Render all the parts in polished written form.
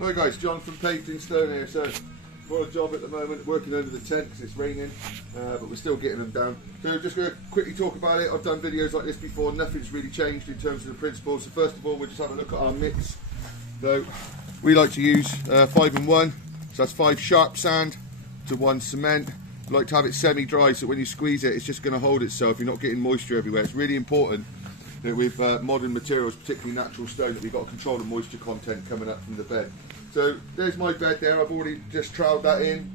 Hi guys, John from Paved in Stone here. So, got a job at the moment, working under the tent because it's raining, but we're still getting them down. So just going to quickly talk about it. I've done videos like this before, nothing's really changed in terms of the principles. So first of all, we'll just have a look at our mix. So, we like to use 5 and 1, so that's 5 sharp sand to 1 cement. We like to have it semi-dry, so when you squeeze it, it's just going to hold itself, you're not getting moisture everywhere. It's really important that with modern materials, particularly natural stone, that we've got to control the moisture content coming up from the bed. So there's my bed there, I've already just troweled that in,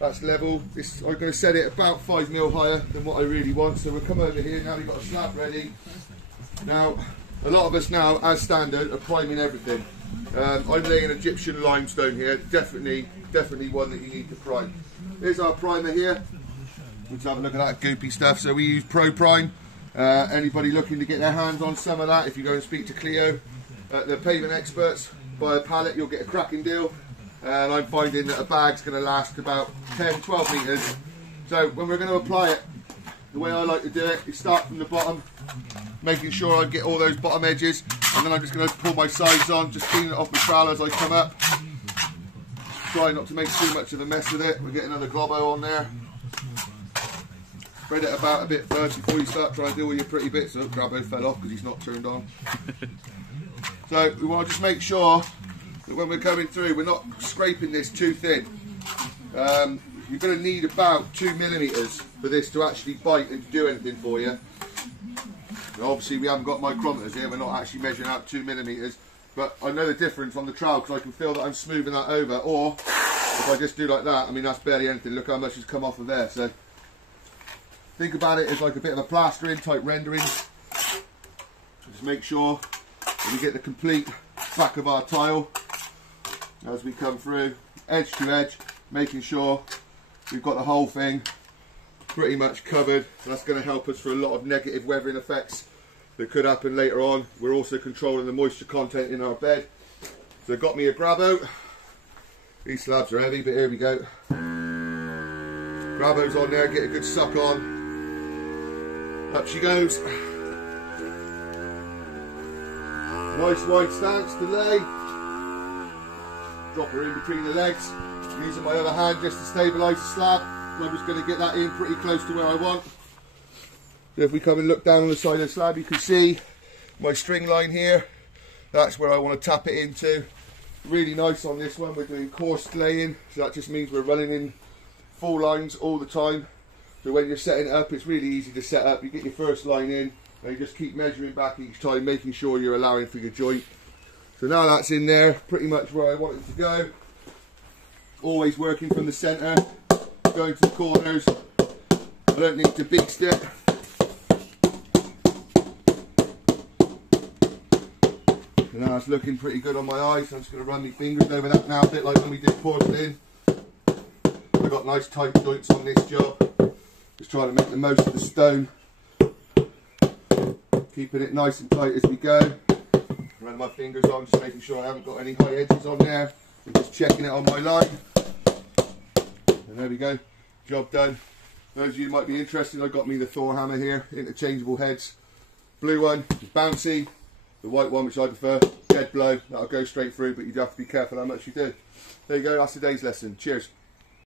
that's level. I'm going to set it about 5 mil higher than what I really want, so we'll come over here, now we've got a slab ready. Now, a lot of us now, as standard, are priming everything. I'm laying Egyptian limestone here, definitely one that you need to prime. Here's our primer here, let's have a look at that goopy stuff. So we use Pro Prime. Anybody looking to get their hands on some of that, if you go and speak to Cleo, the pavement experts, buy a pallet, you'll get a cracking deal. And I'm finding that a bag's going to last about 10-12 metres. So when we're going to apply it, the way I like to do it is start from the bottom, making sure I get all those bottom edges, and then I'm just going to pull my sides on, just clean it off my trowel as I come up. Try not to make too much of a mess with it. We'll get another globbo on there. Spread it about a bit first before you start trying to do all your pretty bits. Oh, Grabo fell off because he's not turned on. So we want to just make sure that when we're coming through, we're not scraping this too thin. You're going to need about 2 millimeters for this to actually bite and do anything for you. And obviously we haven't got micrometers here, we're not actually measuring out 2 millimeters. But I know the difference on the trowel because I can feel that I'm smoothing that over. Or if I just do like that, I mean that's barely anything. Look how much has come off of there. So think about it as like a bit of a plastering type rendering. Just make sure that we get the complete back of our tile as we come through, edge to edge, making sure we've got the whole thing pretty much covered. So that's going to help us for a lot of negative weathering effects that could happen later on. We're also controlling the moisture content in our bed. So got me a Grabo. These slabs are heavy, but here we go. Grabo's on there, get a good suck on. Up she goes. Nice wide stance to lay. Drop her in between the legs. Using my other hand just to stabilise the slab. I'm just going to get that in pretty close to where I want. So if we come and look down on the side of the slab, you can see my string line here. That's where I want to tap it into. Really nice on this one, we're doing coarse laying, so that just means we're running in full lines all the time. So when you're setting it up, it's really easy to set up. You get your first line in, and you just keep measuring back each time, making sure you're allowing for your joint. So now that's in there, pretty much where I want it to go. Always working from the centre, going to the corners. I don't need to beast it. And now it's looking pretty good on my eyes. I'm just going to run my fingers over that now, a bit like when we did porcelain. I've got nice tight joints on this job. Just trying to make the most of the stone. Keeping it nice and tight as we go. Run my fingers on, just making sure I haven't got any high edges on there. And just checking it on my line. And there we go, job done. Those of you who might be interested, I've got me the Thor hammer here, interchangeable heads. Blue one is bouncy. The white one, which I prefer, dead blow. That'll go straight through, but you do have to be careful how much you do. There you go, that's today's lesson. Cheers.